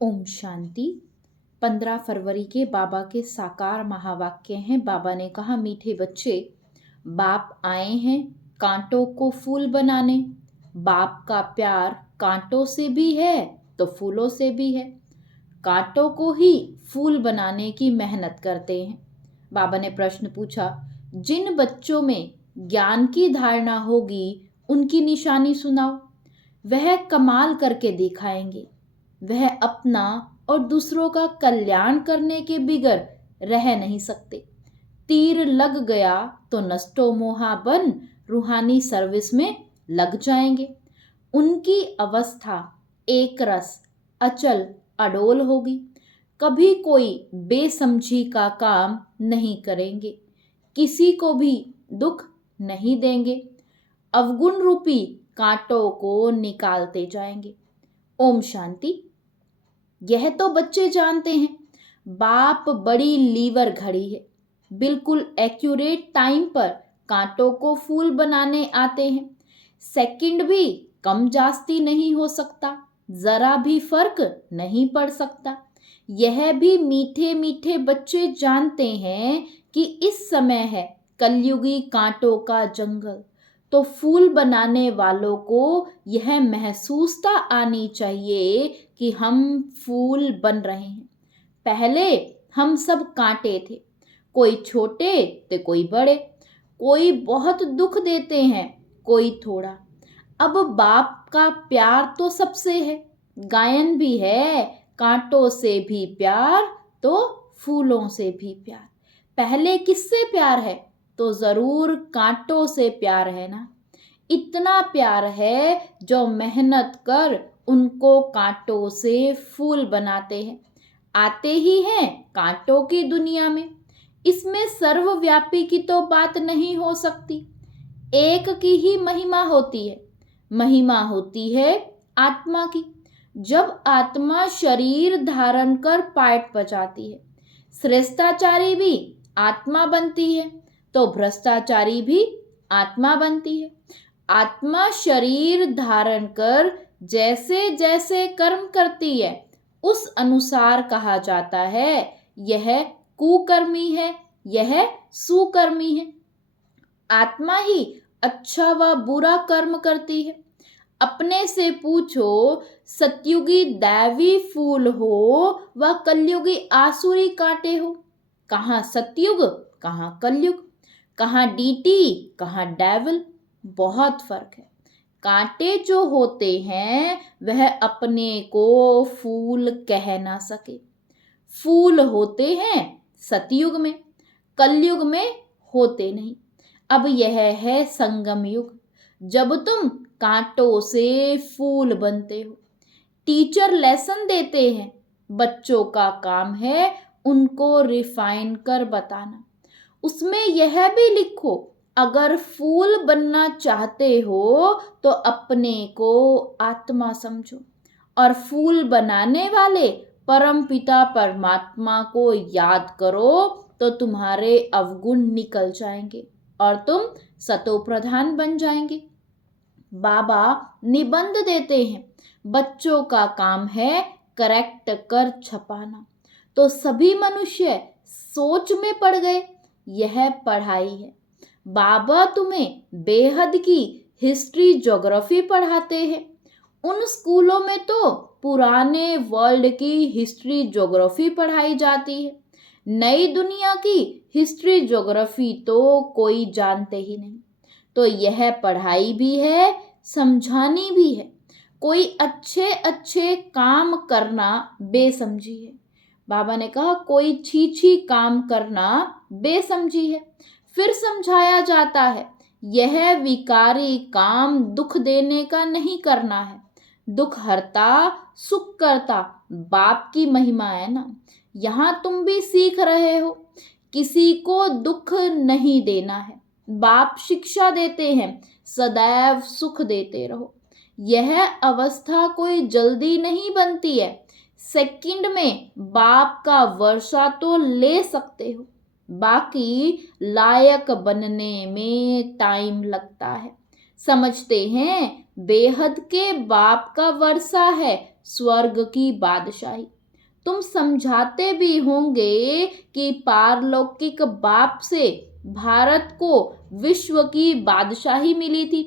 ओम शांति। 15 फरवरी के बाबा के साकार महावाक्य हैं। बाबा ने कहा, मीठे बच्चे, बाप आए हैं कांटों को फूल बनाने। बाप का प्यार कांटों से भी है तो फूलों से भी है। कांटों को ही फूल बनाने की मेहनत करते हैं। बाबा ने प्रश्न पूछा, जिन बच्चों में ज्ञान की धारणा होगी उनकी निशानी सुनाओ। वह कमाल करके दिखाएंगे। वह अपना और दूसरों का कल्याण करने के बिगर रह नहीं सकते। तीर लग गया तो नष्टो मोहा बन रूहानी सर्विस में लग जाएंगे। उनकी अवस्था एक रस अचल अडोल होगी। कभी कोई बेसमझी का काम नहीं करेंगे। किसी को भी दुख नहीं देंगे। अवगुण रूपी कांटों को निकालते जाएंगे। ओम शांति। यह तो बच्चे जानते हैं, बाप बड़ी लीवर घड़ी है। बिल्कुल एक्यूरेट टाइम पर कांटों को फूल बनाने आते हैं। सेकंड भी कम जास्ती नहीं हो सकता, जरा भी फर्क नहीं पड़ सकता। यह भी मीठे मीठे बच्चे जानते हैं कि इस समय है कलयुगी कांटों का जंगल। तो फूल बनाने वालों को यह महसूसता आनी चाहिए कि हम फूल बन रहे हैं। पहले हम सब कांटे थे, कोई छोटे तो कोई बड़े, कोई बहुत दुख देते हैं, कोई थोड़ा। अब बाप का प्यार तो सबसे है। गायन भी है, कांटों से भी प्यार तो फूलों से भी प्यार। पहले किससे प्यार है? तो जरूर कांटों से प्यार है ना। इतना प्यार है जो मेहनत कर उनको कांटों से फूल बनाते हैं। आते ही हैं कांटों की दुनिया में। इसमें सर्वव्यापी की तो बात नहीं हो सकती। एक की ही महिमा होती है। महिमा होती है आत्मा की। जब आत्मा शरीर धारण कर पाठ बजाती है, श्रेष्ठाचारी भी आत्मा बनती है तो भ्रष्टाचारी भी आत्मा बनती है। आत्मा शरीर धारण कर जैसे जैसे कर्म करती है उस अनुसार कहा जाता है यह कुकर्मी है, यह सुकर्मी है। आत्मा ही अच्छा व बुरा कर्म करती है। अपने से पूछो, सतयुगी दैवी फूल हो व कलयुगी आसुरी कांटे हो। कहाँ सतयुग, कहाँ कलयुग, कहाँ डीटी, कहाँ डेविल। बहुत फर्क है। कांटे जो होते हैं वह अपने को फूल कह ना सके। फूल होते हैं सतयुग में, कलयुग में होते नहीं। अब यह है संगम युग, जब तुम कांटों से फूल बनते हो। टीचर लेसन देते हैं, बच्चों का काम है उनको रिफाइन कर बताना। उसमें यह भी लिखो, अगर फूल बनना चाहते हो तो अपने को आत्मा समझो और फूल बनाने वाले परम पिता परमात्मा को याद करो तो तुम्हारे अवगुण निकल जाएंगे और तुम सतो प्रधान बन जाएंगे। बाबा निबंध देते हैं, बच्चों का काम है करेक्ट कर छपाना। तो सभी मनुष्य सोच में पड़ गए, यह पढ़ाई है। बाबा तुम्हें बेहद की हिस्ट्री ज्योग्राफी पढ़ाते हैं। उन स्कूलों में तो पुराने वर्ल्ड की हिस्ट्री ज्योग्राफी पढ़ाई जाती है। नई दुनिया की हिस्ट्री ज्योग्राफी तो कोई जानते ही नहीं। तो यह पढ़ाई भी है, समझानी भी है। कोई अच्छे अच्छे काम करना बेसमझी है। बाबा ने कहा, कोई छी काम करना बेसमझी है। फिर समझाया जाता है, यह विकारी काम दुख देने का नहीं करना है। दुख हरता सुख करता बाप की महिमा है ना। यहाँ तुम भी सीख रहे हो, किसी को दुख नहीं देना है। बाप शिक्षा देते हैं, सदैव सुख देते रहो। यह अवस्था कोई जल्दी नहीं बनती है। सेकंड में बाप का वर्षा तो ले सकते हो, बाकी लायक बनने में टाइम लगता है। समझते हैं बेहद के बाप का वर्षा है स्वर्ग की बादशाही। तुम समझाते भी होंगे कि पारलौकिक बाप से भारत को विश्व की बादशाही मिली थी।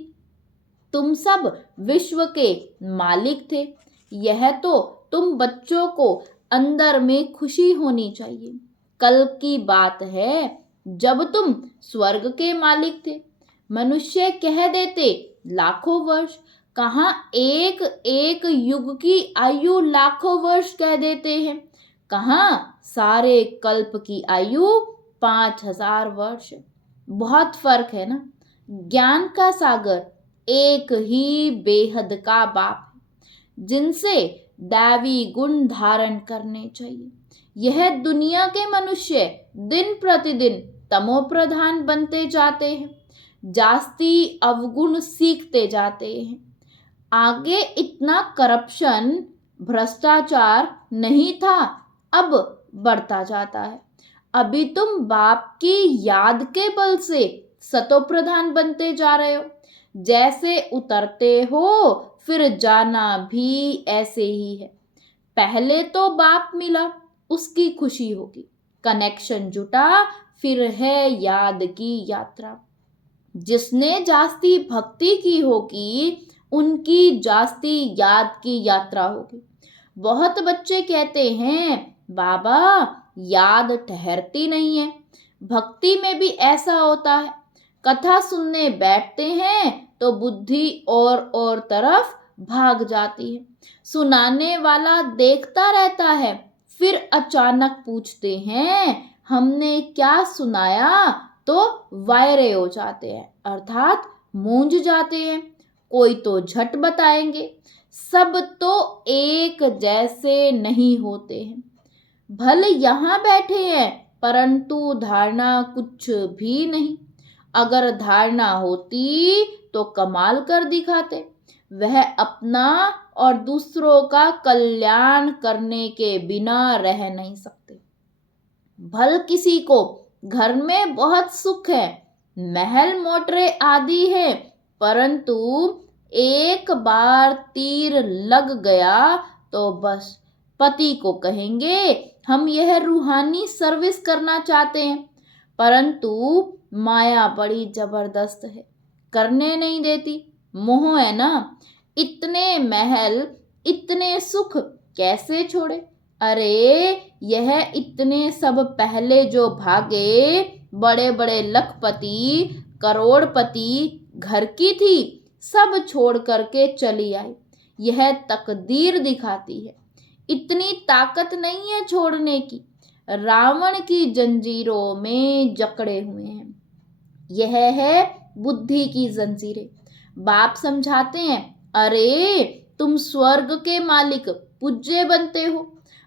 तुम सब विश्व के मालिक थे। यह तो तुम बच्चों को अंदर में खुशी होनी चाहिए। कल की बात है जब तुम स्वर्ग के मालिक थे। मनुष्य कह देते लाखों वर्ष, कहाँ एक एक युग की आयु लाखों वर्ष कह देते हैं, कहाँ सारे कल्प की आयु 5000 वर्ष। बहुत फर्क है ना। ज्ञान का सागर एक ही बेहद का बाप है, जिनसे दैवी गुण धारण करने चाहिए। यह दुनिया के मनुष्य दिन प्रतिदिन तमो प्रधान बनते जाते हैं, जास्ती अवगुण सीखते जाते हैं। आगे इतना करप्शन, भ्रष्टाचार नहीं था, अब बढ़ता जाता है। अभी तुम बाप की याद के बल से सतो प्रधान बनते जा रहे हो। जैसे उतरते हो फिर जाना भी ऐसे ही है। पहले तो बाप मिला, उसकी खुशी होगी, कनेक्शन जुटा, फिर है याद की यात्रा। जिसने जास्ती भक्ति की होगी उनकी जास्ती याद की यात्रा होगी। बहुत बच्चे कहते हैं बाबा याद ठहरती नहीं है। भक्ति में भी ऐसा होता है। कथा सुनने बैठते हैं तो बुद्धि और तरफ भाग जाती है। सुनाने वाला देखता रहता है, फिर अचानक पूछते हैं हमने क्या सुनाया, तो वायरे हो जाते हैं, अर्थात मूंझ जाते हैं। कोई तो झट बताएंगे। सब तो एक जैसे नहीं होते हैं। भले यहाँ बैठे हैं परंतु धारणा कुछ भी नहीं। अगर धारणा होती तो कमाल कर दिखाते। वह अपना और दूसरों का कल्याण करने के बिना रह नहीं सकते। भल किसी को घर में बहुत सुख है, महल मोटरें आदि है, परंतु एक बार तीर लग गया तो बस पति को कहेंगे हम यह रूहानी सर्विस करना चाहते हैं, परंतु माया बड़ी जबरदस्त है, करने नहीं देती। मोह है ना। इतने महल, इतने सुख कैसे छोड़े। अरे यह इतने सब पहले जो भागे, बड़े बड़े लखपति करोड़पति घर की थी, सब छोड़ करके चली आई। यह तकदीर दिखाती है। इतनी ताकत नहीं है छोड़ने की। रावण की जंजीरों में जकड़े हुए हैं। यह है बुद्धि की जंजीरें। बाप समझाते हैं अरे तुम स्वर्ग के मालिक पूज्य बनते हो।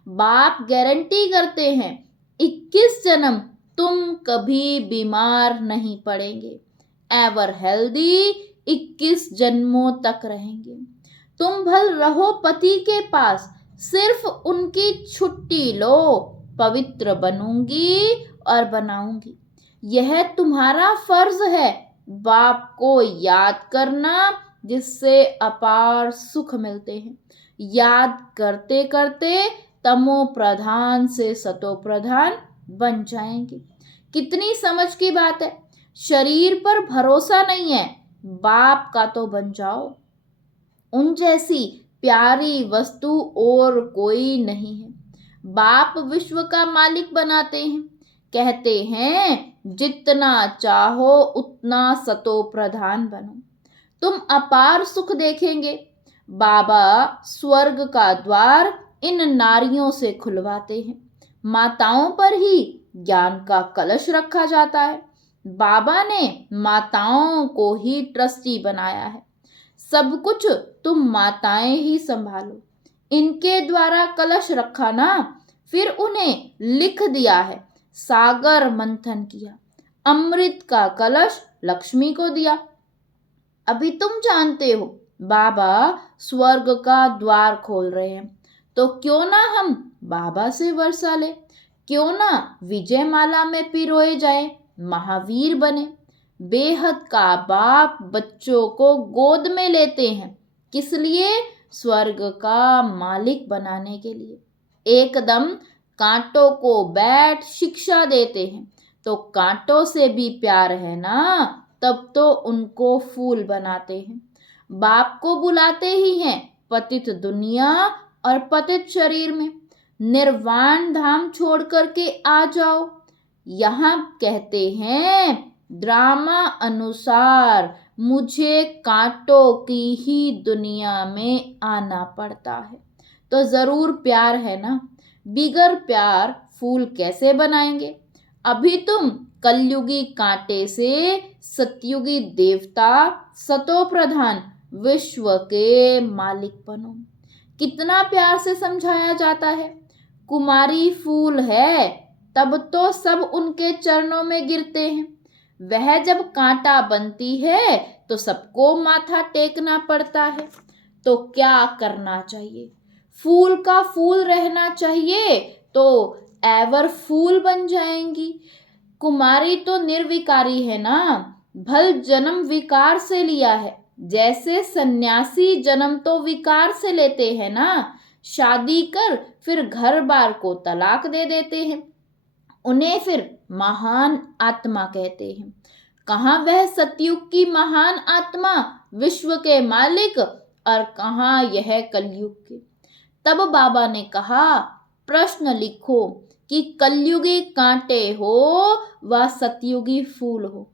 बाप गारंटी करते हैं 21 जन्म तुम कभी बीमार नहीं पड़ेंगे। एवर हेल्दी 21 जन्मों तक रहेंगे। तुम भल रहो पति के पास, सिर्फ उनकी छुट्टी लो, पवित्र बनूंगी और बनाऊंगी। यह तुम्हारा फर्ज है बाप को याद करना, जिससे अपार सुख मिलते हैं। याद करते करते तमो प्रधान से सतो प्रधान बन जाएंगे। कितनी समझ की बात है। शरीर पर भरोसा नहीं है, बाप का तो बन जाओ। उन जैसी प्यारी वस्तु और कोई नहीं है। बाप विश्व का मालिक बनाते हैं। कहते हैं जितना चाहो उतना सतो प्रधान बनो, तुम अपार सुख देखेंगे। बाबा स्वर्ग का द्वार इन नारियों से खुलवाते हैं। माताओं पर ही ज्ञान का कलश रखा जाता है। बाबा ने माताओं को ही ट्रस्टी बनाया है। सब कुछ तुम माताएं ही संभालो। इनके द्वारा कलश रखा ना, फिर उन्हें लिख दिया है, सागर मंथन किया, अमृत का कलश लक्ष्मी को दिया। अभी तुम जानते हो बाबा स्वर्ग का द्वार खोल रहे हैं, तो क्यों ना हम बाबा से वर्षा ले, क्यों ना विजयमाला में पिरोए जाए, महावीर बने। बेहद का बाप बच्चों को गोद में लेते हैं। किस लिए? स्वर्ग का मालिक बनाने के लिए। एकदम कांटों को बैठ शिक्षा देते हैं, तो कांटों से भी प्यार है ना, तब तो उनको फूल बनाते हैं। बाप को बुलाते ही हैं पतित दुनिया और पतित शरीर में, निर्वाण धाम छोड़ करके आ जाओ। यहाँ कहते हैं ड्रामा अनुसार मुझे कांटों की ही दुनिया में आना पड़ता है। तो जरूर प्यार है ना, बिगर प्यार फूल कैसे बनाएंगे। अभी तुम कलयुगी कांटे से सतयुगी देवता सतो प्रधान विश्व के मालिक बनो। कितना प्यार से समझाया जाता है। कुमारी फूल है तब तो सब उनके चरणों में गिरते हैं, वह जब कांटा बनती है तो सबको माथा टेकना पड़ता है। तो क्या करना चाहिए, फूल का फूल रहना चाहिए तो एवर फूल बन जाएंगी। कुमारी तो निर्विकारी है ना, भल जन्म विकार से लिया है। जैसे सन्यासी जन्म तो विकार से लेते हैं ना, शादी कर फिर घर बार को तलाक दे देते हैं, उन्हें फिर महान आत्मा कहते हैं। कहाँ वह सतयुग की महान आत्मा विश्व के मालिक, और कहाँ यह कलयुग के। तब बाबा ने कहा प्रश्न लिखो कि कलयुगी कांटे हो व सतयुगी फूल हो,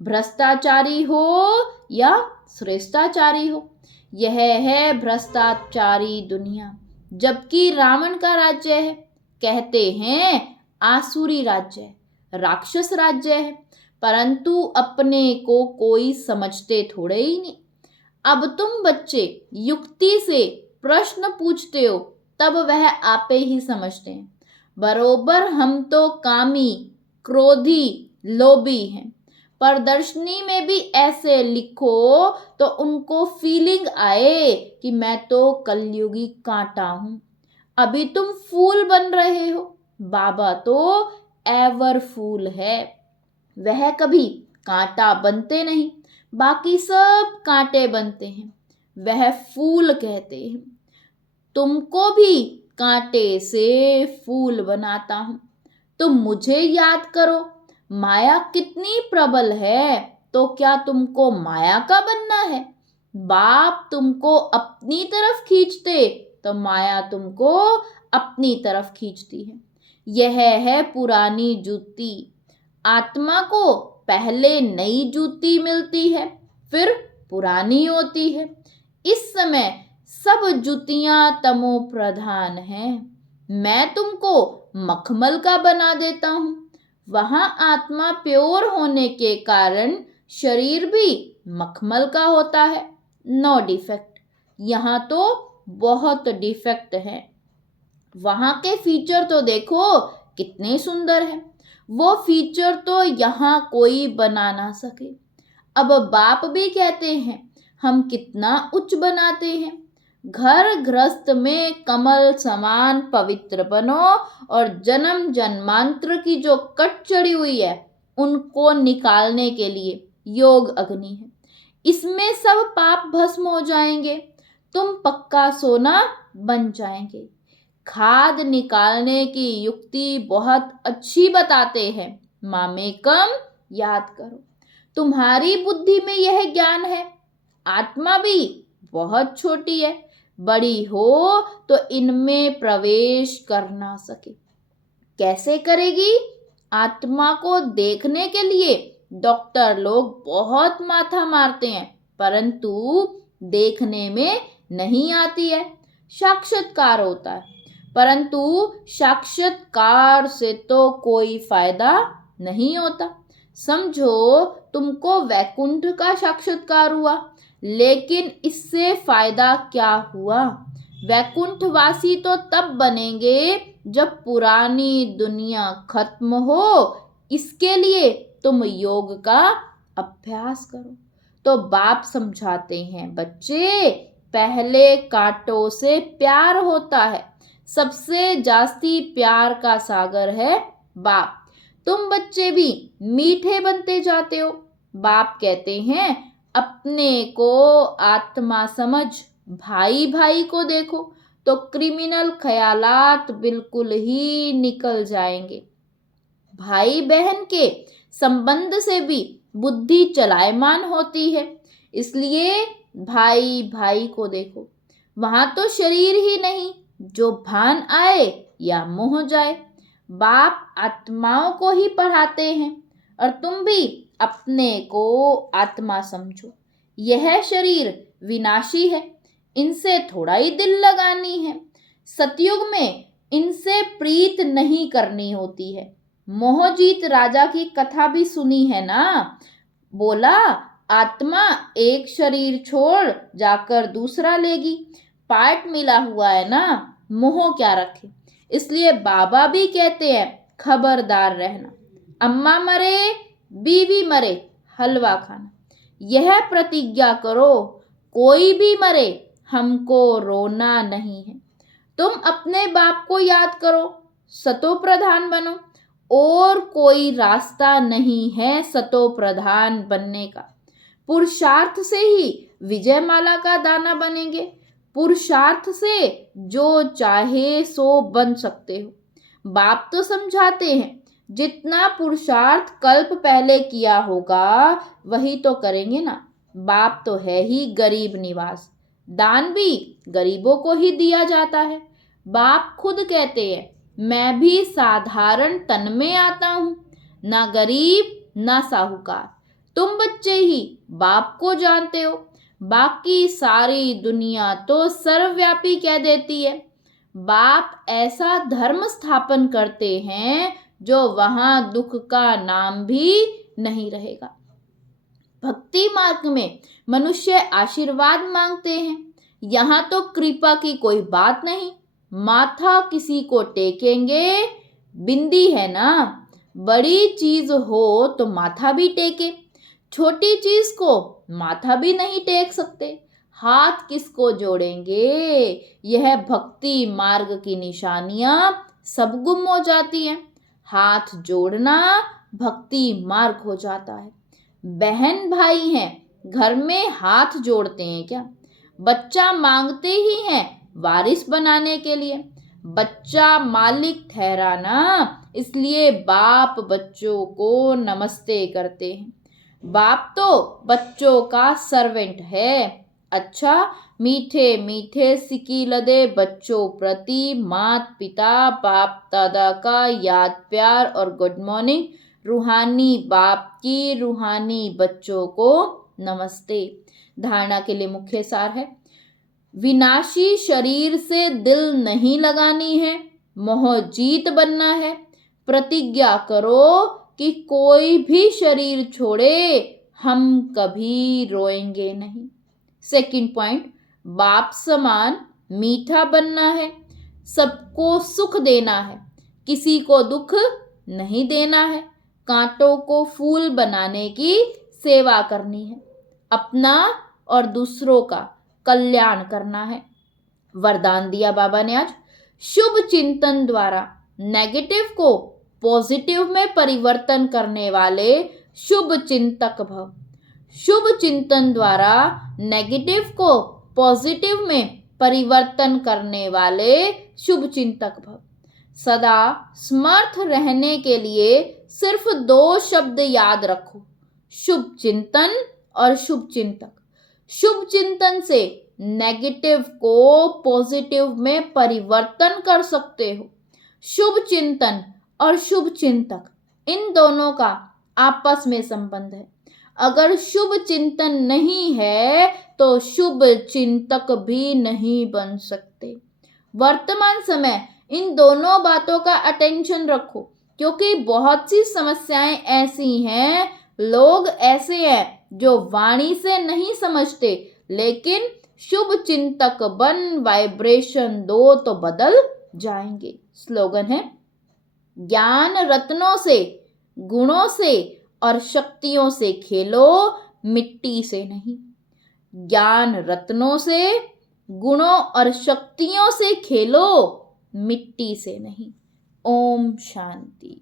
भ्रष्टाचारी हो या श्रेष्ठाचारी हो। यह है भ्रष्टाचारी दुनिया, जबकि रावण का राज्य है। कहते हैं आसुरी राज्य है, राक्षस राज्य है, परंतु अपने को कोई समझते थोड़े ही नहीं। अब तुम बच्चे युक्ति से प्रश्न पूछते हो, तब वह आपे ही समझते हैं। बरोबर हम तो कामी, क्रोधी, लोभी हैं। प्रदर्शनी में भी ऐसे लिखो तो उनको फीलिंग आए कि मैं तो कलयुगी कांटा हूं। अभी तुम फूल बन रहे हो, बाबा तो एवर फूल है, वह कभी कांटा बनते नहीं, बाकी सब कांटे बनते हैं, वह फूल कहते हैं। तुमको भी कांटे से फूल बनाता हूं। तुम मुझे याद करो, माया कितनी प्रबल है, तो क्या तुमको माया का बनना है। बाप तुमको अपनी तरफ खींचते तो माया तुमको अपनी तरफ खींचती है। यह है पुरानी जूती। आत्मा को पहले नई जूती मिलती है, फिर पुरानी होती है। इस समय सब जूतियां तमो प्रधान हैं। मैं तुमको मखमल का बना देता हूं। वहां आत्मा प्योर होने के कारण शरीर भी मखमल का होता है, नो डिफेक्ट। यहाँ तो बहुत डिफेक्ट है। वहां के फीचर तो देखो कितने सुंदर हैं, वो फीचर तो यहाँ कोई बना ना सके। अब बाप भी कहते हैं हम कितना उच्च बनाते हैं। घर गृहस्थ में कमल समान पवित्र बनो, और जन्म जन्मांतर की जो कट चढ़ी हुई है उनको निकालने के लिए योग अग्नि है। इसमें सब पाप भस्म हो जाएंगे, तुम पक्का सोना बन जाएंगे। खाद निकालने की युक्ति बहुत अच्छी बताते हैं, मामेकम याद करो। तुम्हारी बुद्धि में यह ज्ञान है। आत्मा भी बहुत छोटी है, बड़ी हो तो इनमें प्रवेश कर ना सके। कैसे करेगी। आत्मा को देखने के लिए डॉक्टर लोग बहुत माथा मारते हैं, परंतु देखने में नहीं आती है। साक्षात्कार होता है, परंतु साक्षात्कार से तो कोई फायदा नहीं होता। समझो तुमको वैकुंठ का साक्षात्कार हुआ, लेकिन इससे फायदा क्या हुआ। वैकुंठवासी तो तब बनेंगे जब पुरानी दुनिया खत्म हो। इसके लिए तुम योग का अभ्यास करो। तो बाप समझाते हैं बच्चे, पहले कांटों से प्यार होता है, सबसे जास्ती प्यार का सागर है बाप। तुम बच्चे भी मीठे बनते जाते हो। बाप कहते हैं अपने को आत्मा समझ, भाई भाई को देखो तो क्रिमिनल ख्यालात बिल्कुल ही निकल जाएंगे। भाई बहन के संबंध से भी बुद्धि चलायमान होती है, इसलिए भाई भाई को देखो। वहां तो शरीर ही नहीं, जो भान आए या मोह जाए। बाप आत्माओं को ही पढ़ाते हैं और तुम भी अपने को आत्मा समझो। यह शरीर विनाशी है, इनसे थोड़ा ही दिल लगानी है। सतयुग में इनसे प्रीत नहीं करनी होती है। मोहजीत राजा की कथा भी सुनी है ना। बोला आत्मा एक शरीर छोड़ जाकर दूसरा लेगी। पार्ट मिला हुआ है ना, मोह क्या रखे। इसलिए बाबा भी कहते हैं खबरदार रहना। अम्मा मरे बीवी मरे हलवा खाना। यह प्रतिज्ञा करो कोई भी मरे हमको रोना नहीं है। तुम अपने बाप को याद करो, सतो प्रधान बनो। और कोई रास्ता नहीं है सतो प्रधान बनने का। पुरुषार्थ से ही विजयमाला का दाना बनेंगे। पुरुषार्थ से जो चाहे सो बन सकते हो। बाप तो समझाते हैं जितना पुरुषार्थ कल्प पहले किया होगा वही तो करेंगे ना। बाप तो है ही गरीब निवास, दान भी गरीबों को ही दिया जाता है। बाप खुद कहते हैं मैं भी साधारण तन में आता हूं, ना गरीब ना साहूकार। तुम बच्चे ही बाप को जानते हो, बाकी सारी दुनिया तो सर्वव्यापी कह देती है। बाप ऐसा धर्म स्थापन करते हैं जो वहां दुख का नाम भी नहीं रहेगा। भक्ति मार्ग में मनुष्य आशीर्वाद मांगते हैं, यहाँ तो कृपा की कोई बात नहीं। माथा किसी को टेकेंगे, बिंदी है ना। बड़ी चीज हो तो माथा भी टेके, छोटी चीज को माथा भी नहीं टेक सकते। हाथ किसको जोड़ेंगे। यह भक्ति मार्ग की निशानियां सब गुम हो जाती हैं। हाथ जोड़ना भक्ति मार्ग हो जाता है। बहन भाई हैं, घर में हाथ जोड़ते हैं क्या। बच्चा मांगते ही हैं वारिस बनाने के लिए। बच्चा मालिक ठहराना, इसलिए बाप बच्चों को नमस्ते करते हैं। बाप तो बच्चों का सर्वेंट है। अच्छा मीठे मीठे सिकी लदे बच्चों प्रति मात पिता बाप दादा का याद प्यार और गुड मॉर्निंग। रूहानी बाप की रूहानी बच्चों को नमस्ते। धारणा के लिए मुख्य सार है, विनाशी शरीर से दिल नहीं लगानी है, मोह जीत बनना है। प्रतिज्ञा करो कि कोई भी शरीर छोड़े हम कभी रोएंगे नहीं। सेकंड पॉइंट, बाप समान मीठा बनना है, सबको सुख देना है, किसी को दुख नहीं देना है। कांटों को फूल बनाने की सेवा करनी है, अपना और दूसरों का कल्याण करना है। वरदान दिया बाबा ने आज, शुभ चिंतन द्वारा नेगेटिव को पॉजिटिव में परिवर्तन करने वाले शुभ चिंतक भव। शुभ चिंतन द्वारा नेगेटिव को पॉजिटिव में परिवर्तन करने वाले शुभ चिंतक भव। सदा समर्थ रहने के लिए सिर्फ 2 शब्द याद रखो, शुभ चिंतन और शुभ चिंतक। शुभ चिंतन से नेगेटिव को पॉजिटिव में परिवर्तन कर सकते हो। शुभ चिंतन और शुभ चिंतक, इन दोनों का आपस में संबंध है। अगर शुभ चिंतन नहीं है तो शुभ चिंतक भी नहीं बन सकते। वर्तमान समय इन दोनों बातों का अटेंशन रखो, क्योंकि बहुत सी समस्याएं ऐसी हैं, लोग ऐसे हैं जो वाणी से नहीं समझते, लेकिन शुभ चिंतक बन वाइब्रेशन दो तो बदल जाएंगे। स्लोगन है, ज्ञान रत्नों से गुणों से और शक्तियों से खेलो, मिट्टी से नहीं। ज्ञान रत्नों से गुणों और शक्तियों से खेलो, मिट्टी से नहीं। ओम शांति।